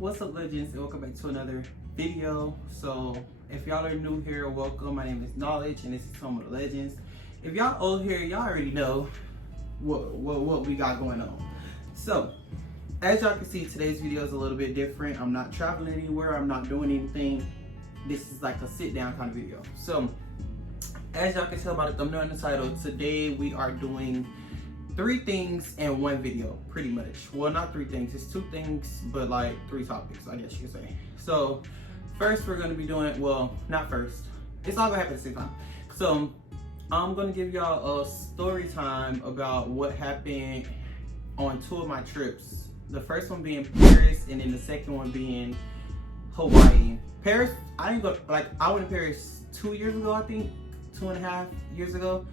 What's up, legends, and welcome back to another video. So if y'all are new here, welcome. My name is Naledge and this is Home of the Legends. If y'all old here, y'all already know what we got going on. So as y'all can see, today's video is a little bit different. I'm not traveling anywhere, I'm not doing anything. This is like a sit down kind of video. So as y'all can tell by the thumbnail and the title, today we are doing 3 things in one video, pretty much. Well, not 3 things, it's 2 things, but like 3 topics, I guess you could say. So first we're gonna be doing, well, not first, it's all gonna happen at the same time. So I'm gonna give y'all a story time about what happened on 2 of my trips. The first one being Paris, and then the second one being Hawaii. Paris, I went to Paris 2 years ago, I think, 2.5 years ago.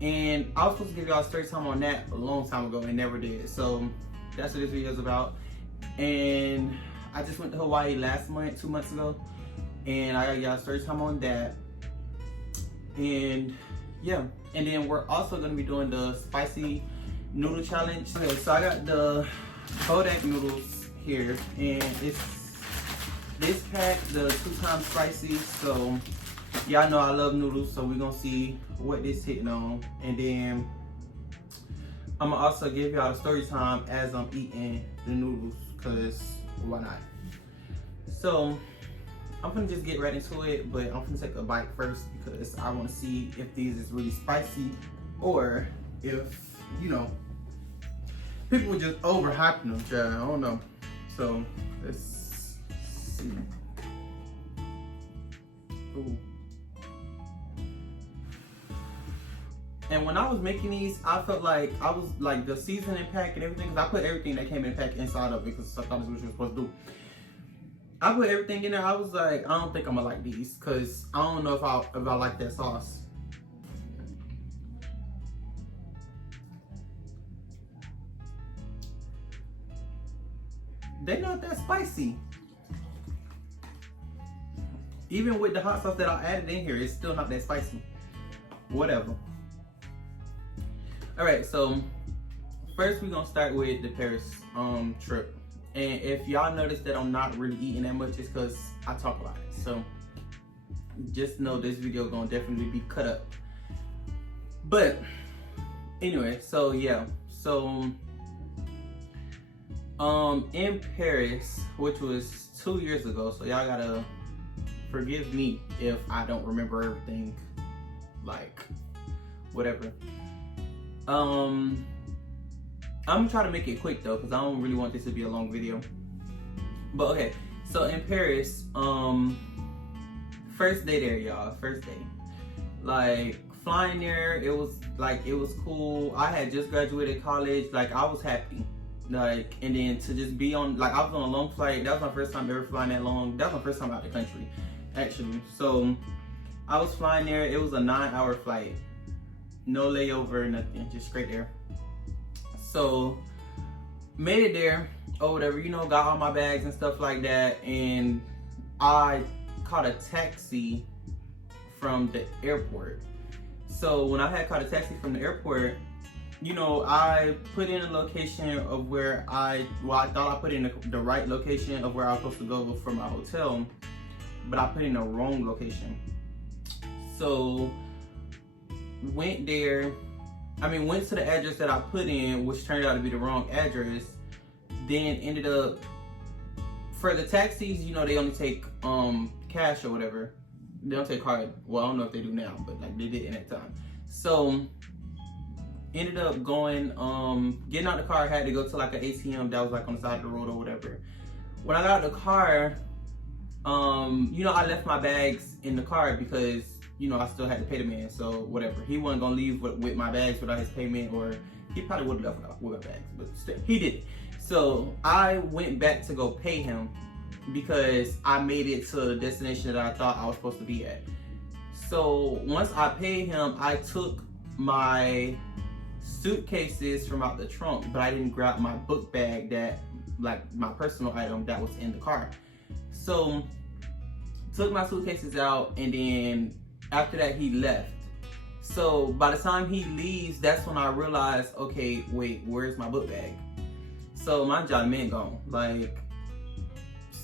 And I was supposed to give y'all a story time on that a long time ago and never did. So that's what this video is about. And I just went to Hawaii last month, 2 months ago. And I got y'all a story time on that. And yeah. And then we're also going to be doing the spicy noodle challenge. Okay, so I got the Bodak noodles here. And it's this pack, the 2 times spicy. So y'all know I love noodles, so we're gonna see what this hitting on. And then I'm gonna also give y'all a story time as I'm eating the noodles, cause why not? So I'm gonna just get right into it, but I'm gonna take a bite first because I wanna see if these is really spicy or if, you know, people were just overhyping them, child. I don't know. So let's see. Ooh. And when I was making these, I felt like I was like the seasoning pack and everything, because I put everything that came in the pack inside of it because I thought that's what you're supposed to do. I put everything in there. I was like, I don't think I'm gonna like these because I don't know if I like that sauce. They're not that spicy. Even with the hot sauce that I added in here, it's still not that spicy. Whatever. Alright, so first we're gonna start with the Paris trip. And if y'all notice that I'm not really eating that much, it's because I talk about it. So just know this video gonna definitely be cut up. But anyway, so yeah. So in Paris, which was 2 years ago, so y'all gotta forgive me if I don't remember everything, like whatever. I'm gonna try to make it quick though, because I don't really want this to be a long video. But okay, so in Paris, first day there, y'all, first day. Like flying there, it was cool. I had just graduated college, like I was happy. Like, and then to just be on, like I was on a long flight. That was my first time ever flying that long. That was my first time out the country, actually. So I was flying there. It was a 9-hour flight. No layover, nothing, just straight there. So made it there or whatever, you know, got all my bags and stuff like that. And I caught a taxi from the airport. So when I had caught a taxi from the airport, you know, I put in a location of where I thought I put in the right location of where I was supposed to go for my hotel, but I put in the wrong location. So went there, went to the address that I put in, which turned out to be the wrong address. Then ended up, for the taxis, you know, they only take cash or whatever. They don't take card. Well, I don't know if they do now, but like they did in that time. So ended up going, getting out the car. I had to go to like an ATM that was like on the side of the road or whatever. When I got out the car, you know, I left my bags in the car because, you know, I still had to pay the man, so whatever. He wasn't gonna leave with my bags without his payment, or he probably would have left with my bags, but still, he didn't. So I went back to go pay him because I made it to the destination that I thought I was supposed to be at. So once I paid him, I took my suitcases from out the trunk, but I didn't grab my book bag, that, like my personal item that was in the car. So took my suitcases out, and then after that he left. So by the time he leaves, that's when I realized, okay, wait, where's my book bag? So my man gone. Like,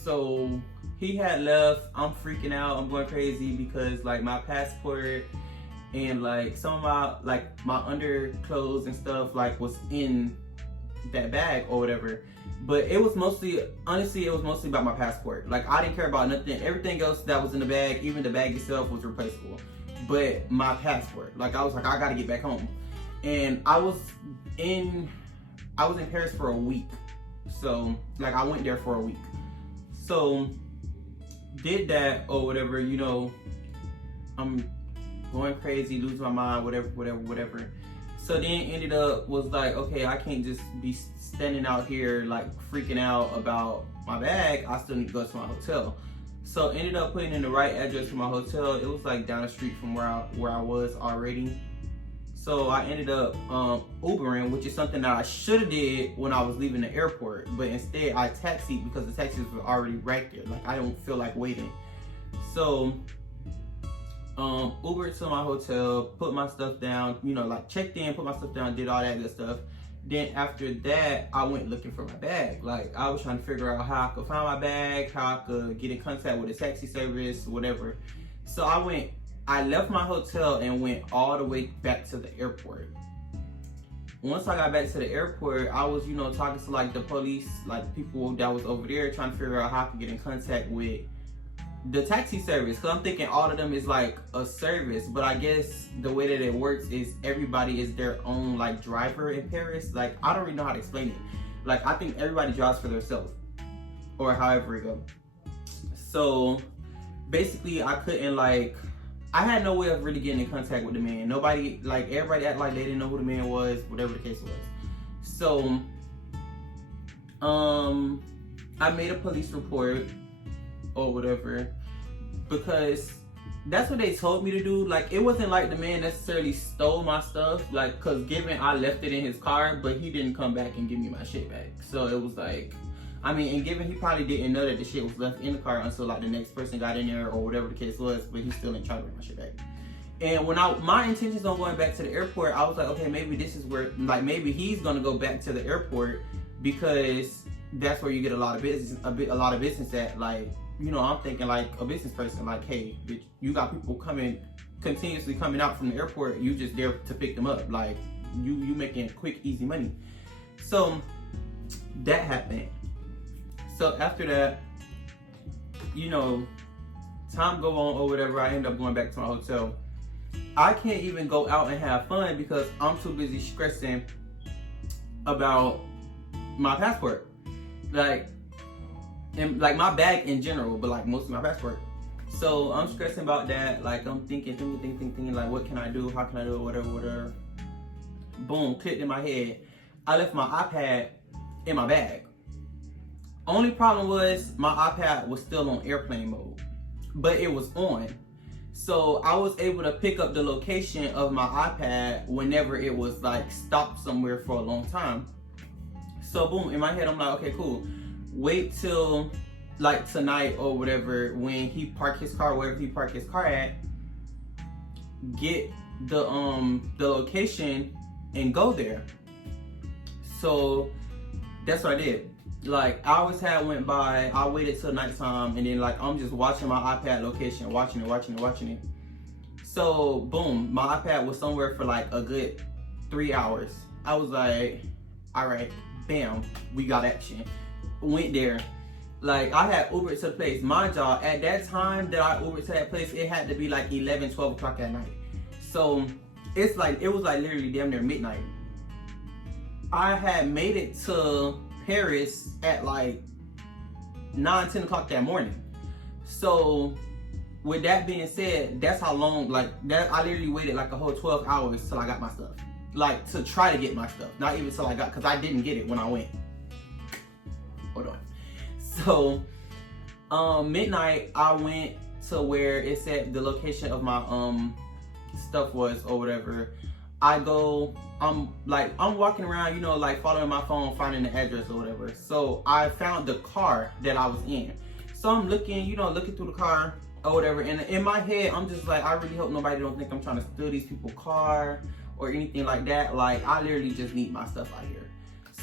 So he had left. I'm freaking out. I'm going crazy because like my passport and like some of my like my underclothes and stuff like was in that bag or whatever. But it was mostly, honestly, it was mostly about my passport. Like I didn't care about nothing. Everything else that was in the bag, even the bag itself, was replaceable. But my passport, like I was like, I gotta get back home. And I was in Paris for a week. So like I went there for a week. So did that or whatever, you know, I'm going crazy, losing my mind, whatever. So then ended up was like, okay, I can't just be standing out here like freaking out about my bag. I still need to go to my hotel. So ended up putting in the right address for my hotel. It was like down the street from where I was already. So I ended up Ubering, which is something that I should have did when I was leaving the airport. But instead I taxied because the taxis were already right there. Like I don't feel like waiting. So Ubered to my hotel, put my stuff down, you know, like checked in, put my stuff down, did all that good stuff. Then after that, I went looking for my bag. Like I was trying to figure out how I could find my bag, how I could get in contact with a taxi service, whatever. So I left my hotel and went all the way back to the airport. Once I got back to the airport, I was, you know, talking to like the police, like people that was over there, trying to figure out how I could get in contact with the taxi service. Cause I'm thinking all of them is like a service, but I guess the way that it works is everybody is their own like driver in Paris. Like I don't really know how to explain it. Like I think everybody drives for themselves or however it goes. So basically I couldn't like, I had no way of really getting in contact with the man. Nobody, like everybody acted like they didn't know who the man was, whatever the case was. So I made a police report or whatever, because that's what they told me to do. Like it wasn't like the man necessarily stole my stuff, like cause given I left it in his car, but he didn't come back and give me my shit back. So it was like, I mean, and given he probably didn't know that the shit was left in the car until like the next person got in there or whatever the case was, but he still didn't try to bring my shit back. And when my intentions on going back to the airport, I was like, okay, maybe this is where, like maybe he's gonna go back to the airport because that's where you get a lot of business, a lot of business at. Like, you know, I'm thinking like a business person, like, hey, bitch, you got people continuously coming out from the airport. You just there to pick them up. Like, you making quick, easy money. So that happened. So after that, you know, time go on or whatever, I end up going back to my hotel. I can't even go out and have fun because I'm too busy stressing about my passport. Like, and like my bag in general, but like mostly my passport. So I'm stressing about that. Like I'm thinking, like what can I do? How can I do it? Whatever. Boom, clicked in my head. I left my iPad in my bag. Only problem was my iPad was still on airplane mode, but it was on. So I was able to pick up the location of my iPad whenever it was like stopped somewhere for a long time. So boom, in my head, I'm like, okay, cool. Wait till like tonight or whatever when he parked his car, wherever he parked his car at, get the location and go there. So that's what I did. Like hours had went by, I waited till nighttime, and then like I'm just watching my iPad location, watching it. So boom, my iPad was somewhere for like a good 3 hours. I was like, all right, bam, we got action. Went there. Like I had Ubered to the place. Mind y'all, at that time that I Ubered to that place, it had to be like 11, 12 o'clock at night. So it's like, it was like literally damn near midnight. I had made it to Paris at like 9, 10 o'clock that morning. So with that being said, that's how long, like that, I literally waited like a whole 12 hours till I got my stuff. Like to try to get my stuff, not even till I got, cause I didn't get it when I went. Hold on. So midnight I went to where it said the location of my stuff was or whatever. I go, I'm walking around, you know, like following my phone, finding the address or whatever. So I found the car that I was in. So I'm looking, you know, looking through the car or whatever. And in my head, I'm just like, I really hope nobody don't think I'm trying to steal these people's car or anything like that. Like I literally just need my stuff out here.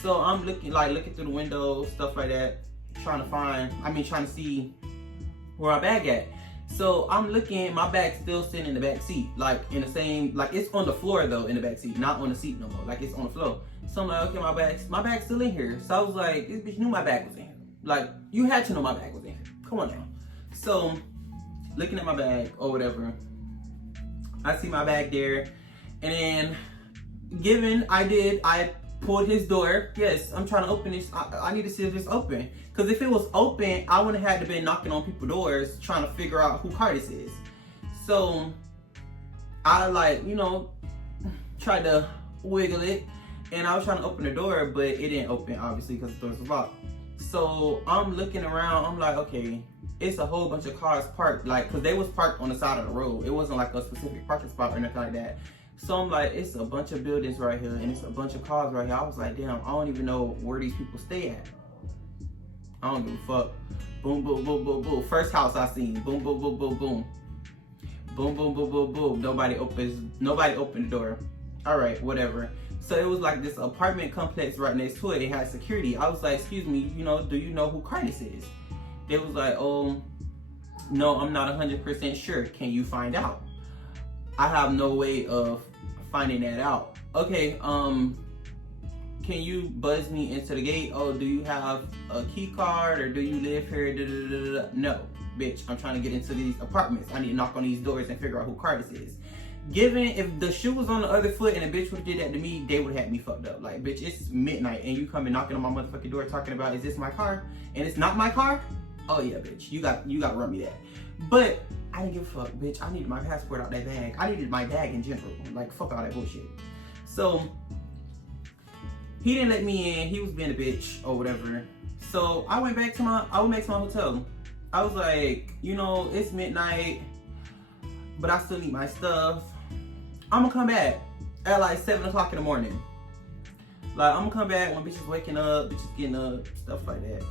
So I'm looking through the window, stuff like that, trying to see where my bag at. So I'm looking, my bag's still sitting in the back seat, like in the same, like it's on the floor though in the back seat, not on the seat no more, like it's on the floor. So I'm like, okay, my bag's still in here. So I was like, this bitch knew my bag was in here. Like, you had to know my bag was in here. Come on now. So, looking at my bag or whatever, I see my bag there, and then I pulled his door. Yes, I'm trying to open this. I need to see if it's open. Because if it was open, I wouldn't have had to been knocking on people's doors trying to figure out who car this is. So I tried to wiggle it, and I was trying to open the door, but it didn't open obviously because the doors were locked. So I'm looking around, I'm like, okay, it's a whole bunch of cars parked, like, because they was parked on the side of the road. It wasn't like a specific parking spot or anything like that. So I'm like, it's a bunch of buildings right here, and it's a bunch of cars right here. I was like, damn, I don't even know where these people stay at. I don't give a fuck. Boom, boom, boom, boom, boom. First house I seen. Boom, boom, boom, boom, boom. Boom, boom, boom, boom, boom. Nobody opened the door. All right, whatever. So it was like this apartment complex right next to it. It had security. I was like, excuse me, do you know who car this is? They was like, oh, no, I'm not 100% sure. Can you find out? I have no way of finding that out. Okay, can you buzz me into the gate? Oh, do you have a key card or do you live here? Da, da, da, da, da. No, bitch, I'm trying to get into these apartments. I need to knock on these doors and figure out who car this is. Given if the shoe was on the other foot and a bitch would've did that to me, they would've had me fucked up. Like, bitch, it's midnight and you come and knocking on my motherfucking door talking about, is this my car? And it's not my car? Oh yeah, bitch, you got to run me that. But I didn't give a fuck, bitch. I needed my passport out that bag. I needed my bag in general. Like, fuck all that bullshit. So he didn't let me in. He was being a bitch or whatever. So I went back to my hotel. I was like, it's midnight, but I still need my stuff. I'm gonna come back at like 7 o'clock in the morning. Like, I'm gonna come back when bitches waking up, bitches getting up, stuff like that.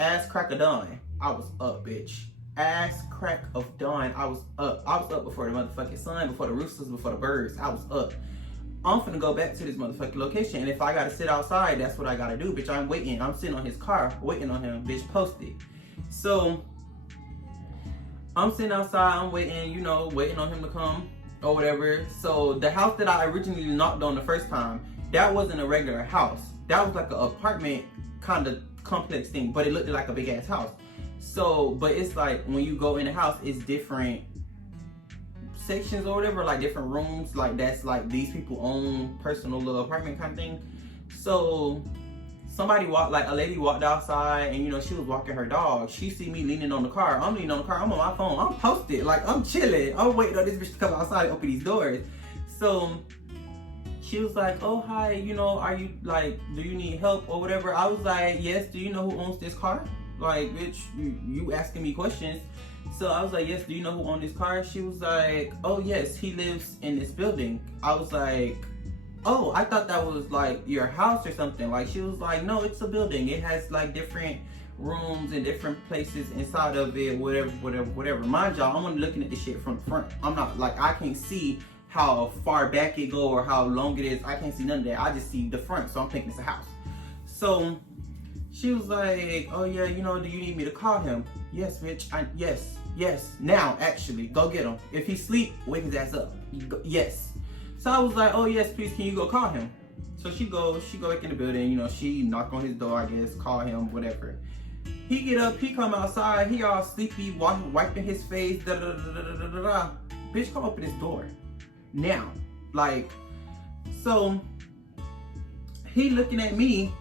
Ass crack of dawn, I was up, bitch. Ass crack of dawn, I was up. I was up before the motherfucking sun, before the roosters, before the birds. I was up. I'm finna go back to this motherfucking location, and if I gotta sit outside, that's what I gotta do, bitch. I'm waiting. I'm sitting on his car, waiting on him, bitch. Posted. So I'm sitting outside. I'm waiting, waiting on him to come or whatever. So the house that I originally knocked on the first time, that wasn't a regular house. That was like an apartment kind of complex thing, but it looked like a big ass house. So, but it's like when you go in the house, it's different sections or whatever, like different rooms, like that's like these people own personal little apartment kind of thing. So a lady walked outside, and she was walking her dog. She see me leaning on the car. I'm leaning on the car. I'm on my phone. I'm posted. Like, I'm chilling. I'm waiting on this bitch to come outside and open these doors. So she was like, oh, hi, are you like, do you need help or whatever? I was like, yes. Do you know who owns this car? Like, bitch, you asking me questions. So I was like, yes, do you know who owns this car? She was like, oh yes, he lives in this building. I was like, oh, I thought that was like your house or something. Like, she was like, no, it's a building. It has like different rooms and different places inside of it, whatever. Mind y'all, I'm only looking at this shit from the front. I'm not, like, I can't see how far back it go or how long it is. I can't see none of that. I just see the front, so I'm thinking it's a house. So she was like, oh yeah, do you need me to call him? Yes, bitch, yes, now, actually, go get him. If he sleep, wake his ass up. Yes. So I was like, oh yes, please, can you go call him? So she go back in the building, she knock on his door, I guess, call him, whatever. He get up, he come outside, he all sleepy, wiping his face, da da da da da da da. Bitch, come open his door. Now, like, so he looking at me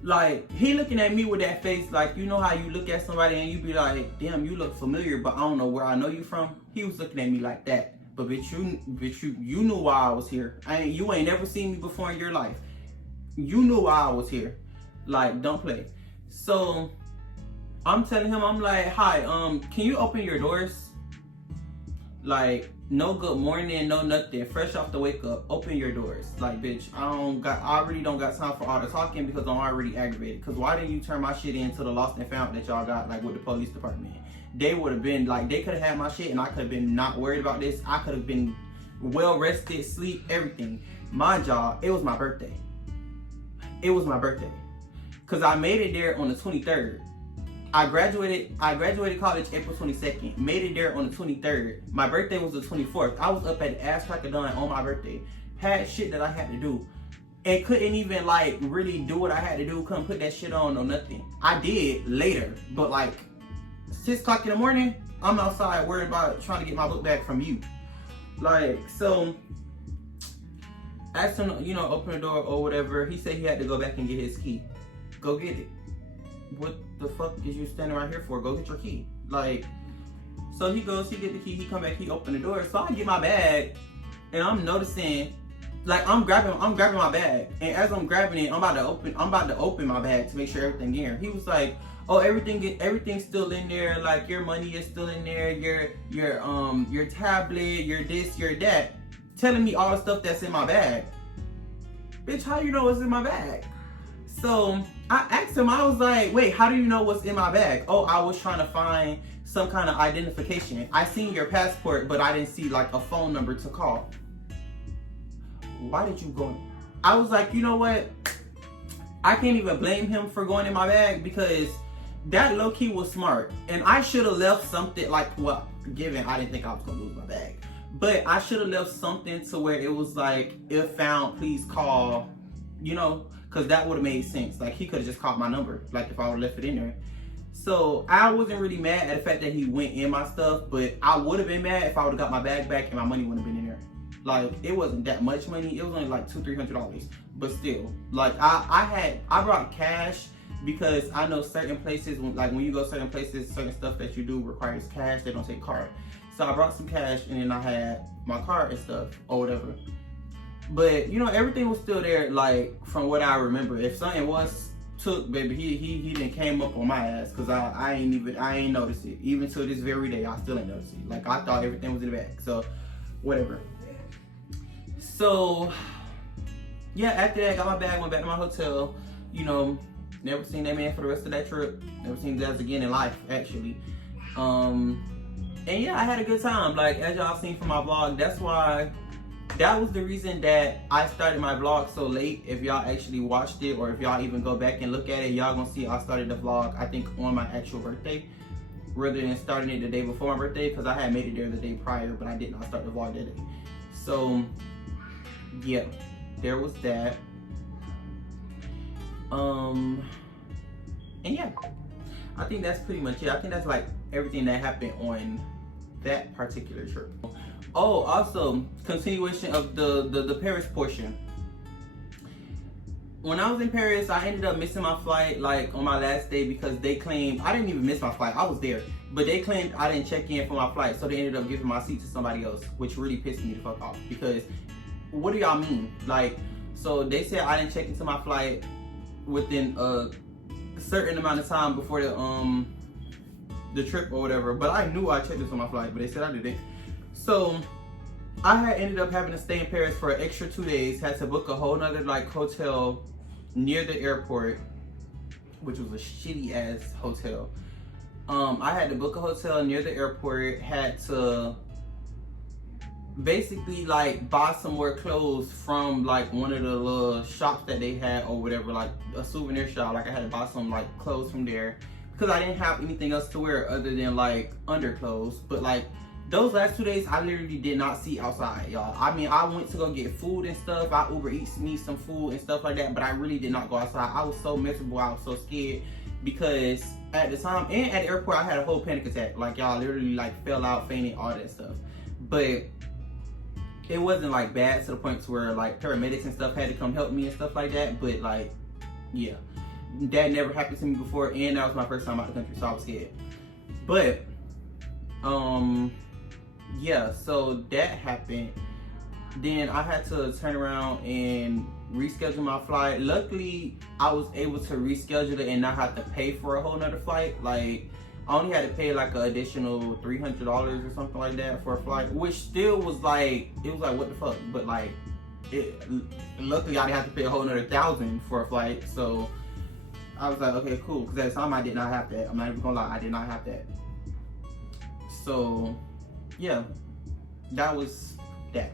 with that face, like, how you look at somebody and you be like, damn, you look familiar, but I don't know where I know you from. He was looking at me like that. But bitch, you knew why I was here. You ain't never seen me before in your life. You knew why I was here. Like, don't play. So I'm telling him, I'm like, hi, can you open your doors? Like, no good morning, no nothing. Fresh off the wake up, open your doors. Like, bitch, I already don't got time for all the talking because I'm already aggravated. Cause why didn't you turn my shit into the lost and found that y'all got, like, with the police department? They would have been like, they could have had my shit and I could have been not worried about this. I could have been well rested, sleep, everything. Mind y'all, it was my birthday. It was my birthday. because I made it there on the 23rd. I graduated college April 22nd. Made it there on the 23rd. My birthday was the 24th. I was up at the ass crack of dawn on my birthday. Had shit that I had to do. And couldn't even like really do what I had to do. Couldn't put that shit on or nothing. I did later. But like 6 o'clock in the morning, I'm outside worried about trying to get my book back from you. Like, so asked him, you know, open the door or whatever. He said he had to go back and get his key. Go get it. What the fuck is you standing right here for? Go get your key. Like, so he goes, he get the key, he come back, he open the door. So I get my bag and I'm noticing, like I'm grabbing my bag. And as I'm grabbing it, I'm about to open my bag to make sure everything in here. He was like, oh, everything's still in there, like your money is still in there, your tablet, your this, your that. Telling me all the stuff that's in my bag. Bitch, how you know what's in my bag? So I asked him, I was like, wait, how do you know what's in my bag? Oh, I was trying to find some kind of identification. I seen your passport, but I didn't see like a phone number to call. Why did you go? I was like, you know what? I can't even blame him for going in my bag because that low-key was smart. And I should have left something like, well, given I didn't think I was gonna lose my bag. But I should have left something to where it was like, if found, please call, you know, because that would have made sense. Like, he could have just called my number, like, if I would have left it in there. So, I wasn't really mad at the fact that he went in my stuff, but I would have been mad if I would have got my bag back and my money wouldn't have been in there. Like, it wasn't that much money. It was only like $200-300. But still, like, I brought cash because I know certain places, when you go certain places, certain stuff that you do requires cash. They don't take card. So, I brought some cash and then I had my card and stuff or whatever. But, you know, everything was still there, like, from what I remember. If something was took, baby, he done came up on my ass, because I ain't noticed it. Even to this very day, I still ain't noticed it. Like, I thought everything was in the bag. So, whatever. So, yeah, after that, I got my bag, went back to my hotel. You know, never seen that man for the rest of that trip. Never seen that again in life, actually. And, yeah, I had a good time. Like, as y'all seen from my vlog, that was the reason that I started my vlog so late. If y'all actually watched it, or if y'all even go back and look at it, y'all gonna see I started the vlog, I think, on my actual birthday, rather than starting it the day before my birthday, because I had made it there the day prior, but I did not start the vlog that day. So, yeah, there was that. And yeah, I think that's pretty much it. I think that's like everything that happened on that particular trip. Oh, also, continuation of the Paris portion. When I was in Paris, I ended up missing my flight, like, on my last day, because they claimed, I didn't even miss my flight, I was there, but they claimed I didn't check in for my flight, so they ended up giving my seat to somebody else, which really pissed me the fuck off, because, what do y'all mean? Like, so they said I didn't check into my flight within a certain amount of time before the trip or whatever, but I knew I checked into my flight, but they said I didn't. So I had ended up having to stay in Paris for an extra 2 days, had to book a whole nother like hotel near the airport, which was a shitty ass hotel. I had to book a hotel near the airport, had to basically like buy some more clothes from like one of the little shops that they had or whatever, like a souvenir shop. Like, I had to buy some like clothes from there because I didn't have anything else to wear other than like underclothes. But like, those last 2 days, I literally did not see outside, y'all. I mean, I went to go get food and stuff. I Uber Eats me some food and stuff like that, but I really did not go outside. I was so miserable. I was so scared because at the time, and at the airport, I had a whole panic attack. Like, y'all, literally, like, fell out, fainted, all that stuff. But it wasn't, like, bad to the point to where, like, paramedics and stuff had to come help me and stuff like that. But, like, yeah. That never happened to me before, and that was my first time out of the country, so I was scared. But, yeah, so that happened. Then I had to turn around and reschedule my flight. Luckily, I was able to reschedule it and not have to pay for a whole nother flight. Like, I only had to pay like an additional $300 or something like that for a flight, which still was like, it was like, what the fuck? But like, luckily I didn't have to pay a whole nother $1,000 for a flight. So I was like, okay, cool. Because at the time I did not have that. I'm not even gonna lie, I did not have that. So yeah, that was that.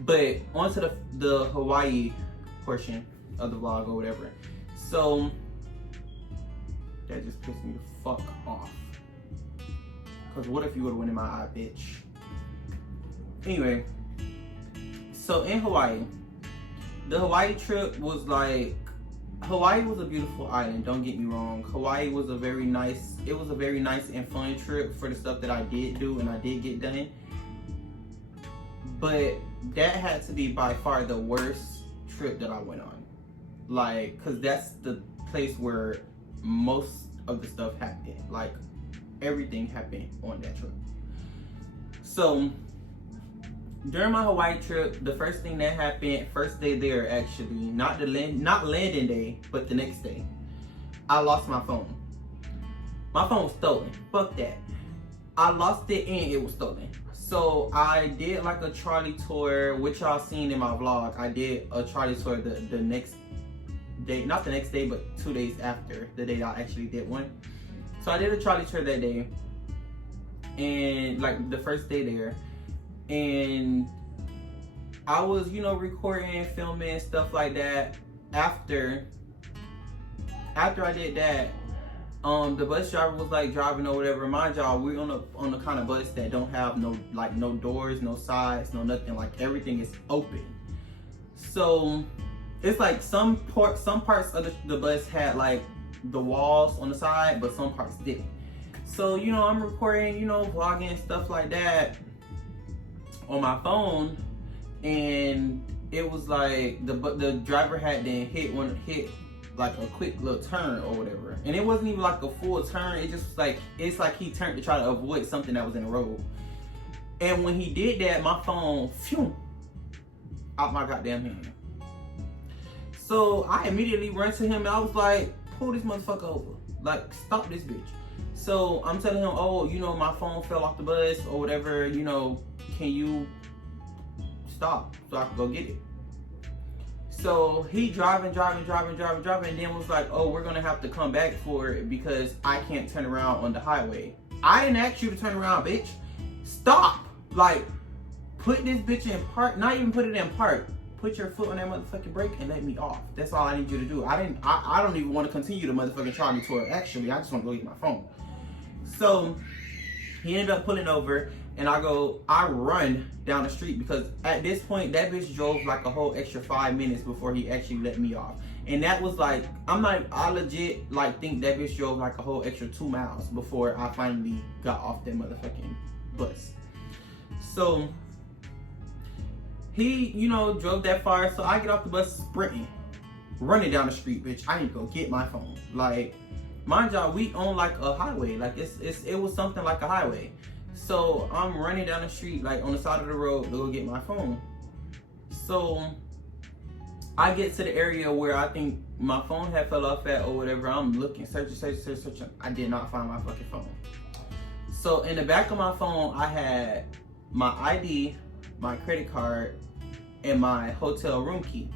But onto the Hawaii portion of the vlog or whatever. So That just pissed me the fuck off. Cause what if you would've went in my eye, bitch? Anyway, so in Hawaii, the Hawaii trip was like, Hawaii was a beautiful island, don't get me wrong. Hawaii was a very nice, it was a very nice and fun trip for the stuff that I did do and I did get done. But that had to be by far the worst trip that I went on. Like, cause that's the place where most of the stuff happened. Like, everything happened on that trip. So, during my Hawaii trip, the first thing that happened, first day there actually, not landing day, but the next day, I lost my phone. My phone was stolen. Fuck that. I lost it and it was stolen. So I did like a trolley tour, which y'all seen in my vlog. I did a trolley tour the next day, not the next day, but 2 days after the day I actually did one. So I did a trolley tour that day, and like the first day there. And I was, you know, recording, filming, stuff like that. After I did that, the bus driver was like driving or whatever. Mind y'all, we're on the kind of bus that don't have no doors, no sides, no nothing. Like everything is open. So it's like some parts of the bus had like the walls on the side, but some parts didn't. So, you know, I'm recording, you know, vlogging, stuff like that on my phone, and it was like the driver had then hit like a quick little turn or whatever, and it wasn't even like a full turn. It just was like, it's like he turned to try to avoid something that was in the road. And when he did that, my phone phew, out my goddamn hand. So I immediately ran to him and I was like, pull this motherfucker over, like stop this bitch. So I'm telling him, oh, you know, my phone fell off the bus or whatever, you know, can you stop so I can go get it? So he driving, and then was like, oh, we're gonna have to come back for it because I can't turn around on the highway. I didn't ask you to turn around, bitch. Stop. Like, put this bitch in park, not even put it in park. Put your foot on that motherfucking brake and let me off. That's all I need you to do. I don't even want to continue the motherfucking trolley tour. Actually, I just want to go get my phone. So he ended up pulling over, and I run down the street because at this point that bitch drove like a whole extra 5 minutes before he actually let me off. And that was like, I legit like think that bitch drove like a whole extra 2 miles before I finally got off that motherfucking bus. So he, you know, drove that far. So I get off the bus sprinting, running down the street, bitch. I need to go get my phone. Like, mind y'all, we on like a highway. Like it was something like a highway. So I'm running down the street, like on the side of the road to go get my phone. So I get to the area where I think my phone had fell off at or whatever. I'm looking, searching. I did not find my fucking phone. So in the back of my phone, I had my ID, my credit card, and my hotel room key.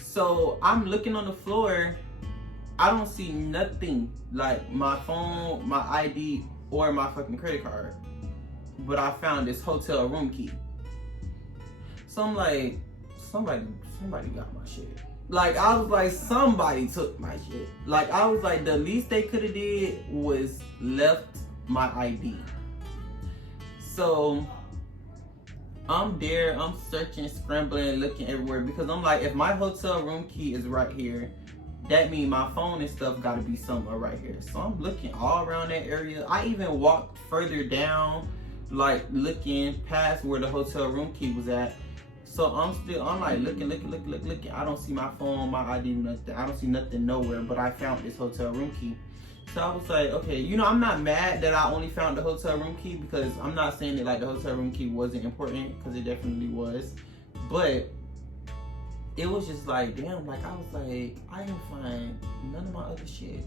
So I'm looking on the floor. I don't see nothing like my phone, my ID, or my fucking credit card. But I found this hotel room key. So I'm like, somebody got my shit. Like, I was like, somebody took my shit. Like, I was like, the least they could have did was left my ID. So I'm there, I'm searching, scrambling, looking everywhere, because I'm like, if my hotel room key is right here, that means my phone and stuff gotta be somewhere right here. So I'm looking all around that area. I even walked further down, like looking past where the hotel room key was at. So I'm like looking. I don't see my phone, my ID, nothing. I don't see nothing nowhere, but I found this hotel room key. So I was like, okay, you know, I'm not mad that I only found the hotel room key, because I'm not saying that like the hotel room key wasn't important, because it definitely was. But it was just like, damn, like I was like, I didn't find none of my other shit.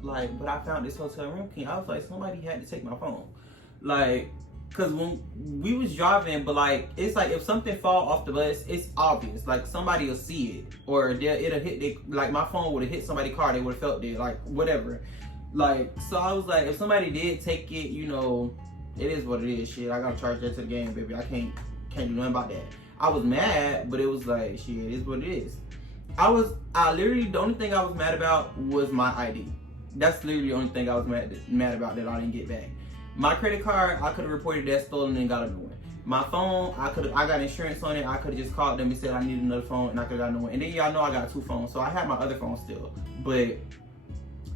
Like, but I found this hotel room key. I was like, somebody had to take my phone. Like, cause when we was driving, but like, it's like if something fall off the bus, it's obvious. Like somebody will see it, or it'll hit. Like my phone would have hit somebody's car, they would have felt it. Like whatever. Like, so I was like, if somebody did take it, you know, it is what it is. Shit, I gotta charge that to the game, baby. I can't do nothing about that. I was mad, but it was like, shit, it is what it is. I literally, the only thing I was mad about was my ID. That's literally the only thing I was mad about that I didn't get back. My credit card, I could have reported that stolen and got a new one. My phone, I got insurance on it. I could have just called them and said I need another phone, and I could have got a new one. And then y'all know I got 2 phones, so I had my other phone still, but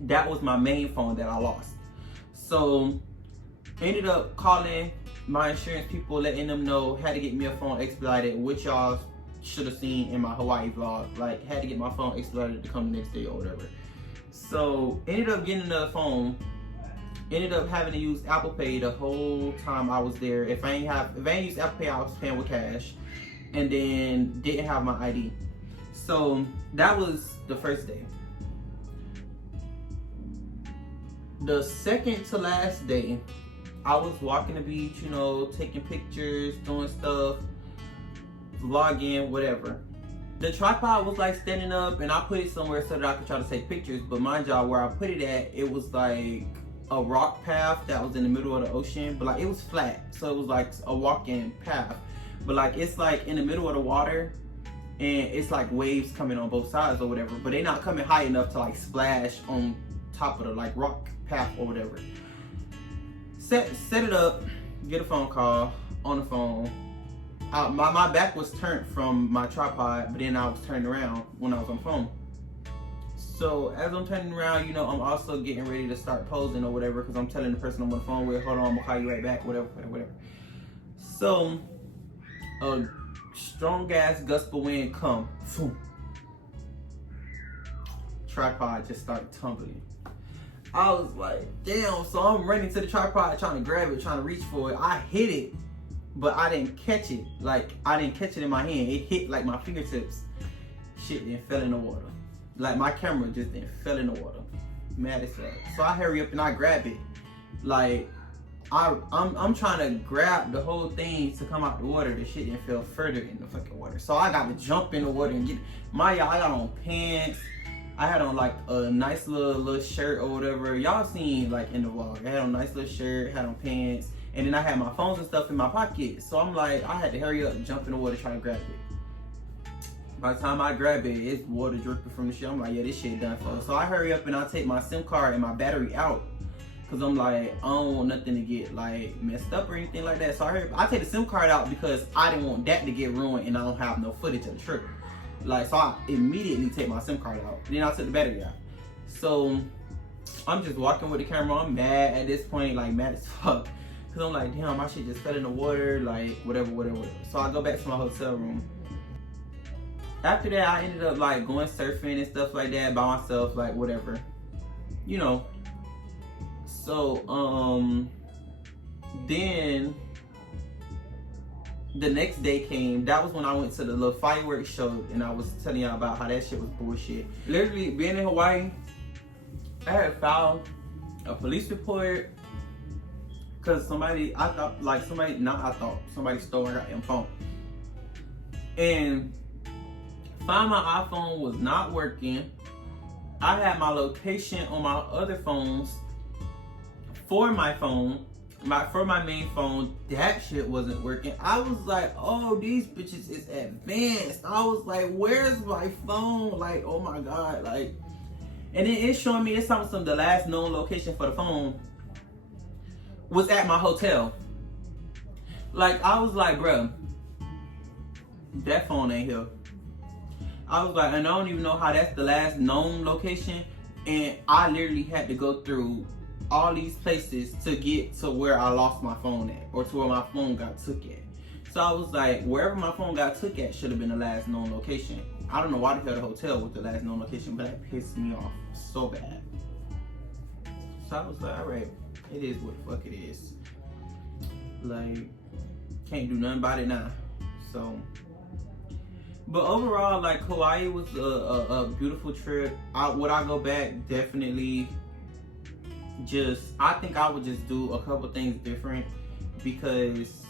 that was my main phone that I lost. So ended up calling my insurance people, letting them know, had to get me a phone expedited, which y'all should have seen in my Hawaii vlog. Like, had to get my phone expedited to come the next day or whatever. So ended up getting another phone. Ended up having to use Apple Pay the whole time I was there. If I ain't used Apple Pay, I was paying with cash, and then didn't have my ID. So that was the first day. The second to last day, I was walking the beach, you know, taking pictures, doing stuff, vlogging, whatever. The tripod was like standing up, and I put it somewhere so that I could try to take pictures. But mind y'all, where I put it at, it was like a rock path that was in the middle of the ocean, but like it was flat, so it was like a walking path, but like it's like in the middle of the water, and it's like waves coming on both sides or whatever, but they're not coming high enough to like splash on top of the like rock path or whatever. Set it up, get a phone call on the phone. My back was turned from my tripod, but then I was turned around when I was on the phone. So as I'm turning around, you know, I'm also getting ready to start posing or whatever, because I'm telling the person I'm on the phone with, hold on, I'm gonna call you right back, whatever. So a strong ass gust of wind come, boom. Tripod just started tumbling. I was like, damn. So I'm running to the tripod, trying to grab it, trying to reach for it. I hit it, but I didn't catch it. Like, I didn't catch it in my hand. It hit like my fingertips. Shit then fell in the water. Like, my camera just then fell in the water. Mad as fuck. So I hurry up and I grab it. Like, I'm trying to grab the whole thing to come out the water. The shit then fell further in the fucking water. So I got to jump in the water and get it. I got on pants. I had on like a nice little shirt or whatever. Y'all seen like in the vlog. I had on a nice little shirt, had on pants. And then I had my phones and stuff in my pocket. So I'm like, I had to hurry up and jump in the water trying to grab it. By the time I grab it, it's water dripping from the shit. I'm like, yeah, this shit done for. So I hurry up and I take my SIM card and my battery out. Cause I'm like, I don't want nothing to get like messed up or anything like that. So I take the SIM card out because I didn't want that to get ruined and I don't have no footage of the trip. Like, so I immediately take my SIM card out. Then I took the battery out. So I'm just walking with the camera. I'm mad at this point, like mad as fuck. Cause I'm like, damn, my shit just fell in the water, like whatever. So I go back to my hotel room. After that, I ended up like going surfing and stuff like that by myself, like whatever, you know. So then the next day came. That was when I went to the little fireworks show, and I was telling y'all about how that shit was bullshit. Literally, being in Hawaii, I had filed a police report because somebody stole my goddamn phone. And find my iPhone was not working. I had my location on my other phones for my phone, for my main phone. That shit wasn't working. I was like, oh, these bitches is advanced. I was like, where's my phone? Like, oh my god, like. And then it's showing me, it's something, the last known location for the phone was at my hotel. Like, I was like, bruh, that phone ain't here. I was like, and I don't even know how that's the last known location. And I literally had to go through all these places to get to where I lost my phone at, or to where my phone got took at. So I was like, wherever my phone got took at should have been the last known location. I don't know why the hell the hotel was the last known location, but that pissed me off so bad. So I was like, all right, it is what the fuck it is. Like, can't do nothing about it now. So, but overall, like, Hawaii was a beautiful trip. Would I go back? Definitely. I think I would just do a couple things different, because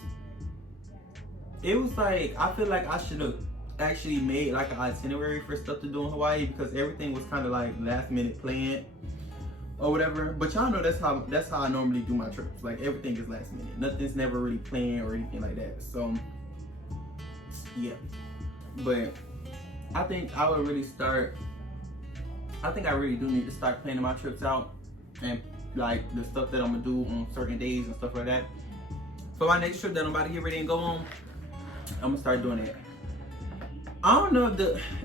it was like, I feel like I should have actually made like an itinerary for stuff to do in Hawaii, because everything was kind of like last minute planned or whatever. But y'all know that's how I normally do my trips. Like, everything is last minute. Nothing's never really planned or anything like that. So yeah. But I think I would really start I think I really do need to start planning my trips out and like the stuff that I'm gonna do on certain days and stuff like that. For my next trip that I'm about to get ready and go on, I'm gonna start doing it. I don't know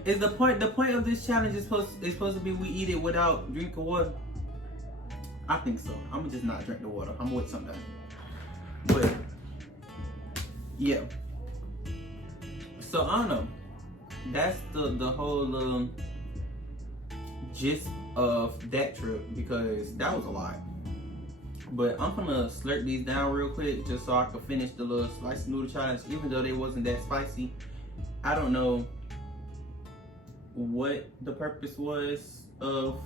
if the point of this challenge is supposed to be we eat it without drinking water. I think so. I'm gonna just not drink the water. I'm gonna wait sometime. But yeah. So I don't know. That's the whole gist of that trip, because that was a lot. But I'm gonna slurp these down real quick just so I can finish the little spicy noodle challenge, even though they wasn't that spicy. I don't know what the purpose was of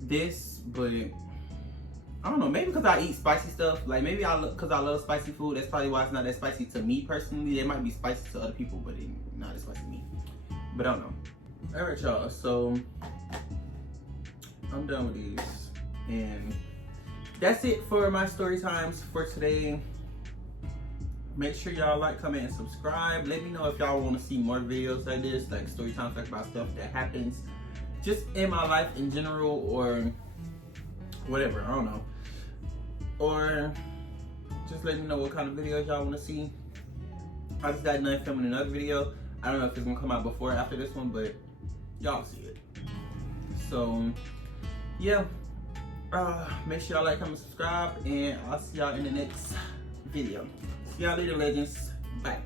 this, but I don't know, maybe because I eat spicy stuff, like maybe because I love spicy food, that's probably why it's not that spicy to me personally. It might be spicy to other people, but it's not as spicy to me. But I don't know. All right, y'all, so I'm done with these, and that's it for my story times for today. Make sure y'all like, comment, and subscribe. Let me know if y'all want to see more videos like this, like story times, like about stuff that happens just in my life in general, or whatever, I don't know. Or just let me know what kind of videos y'all want to see. I just got done filming another video. I don't know if it's gonna come out before or after this one, but y'all see it. So yeah, make sure y'all like, comment, subscribe, and I'll see y'all in the next video. See y'all later, legends. Bye.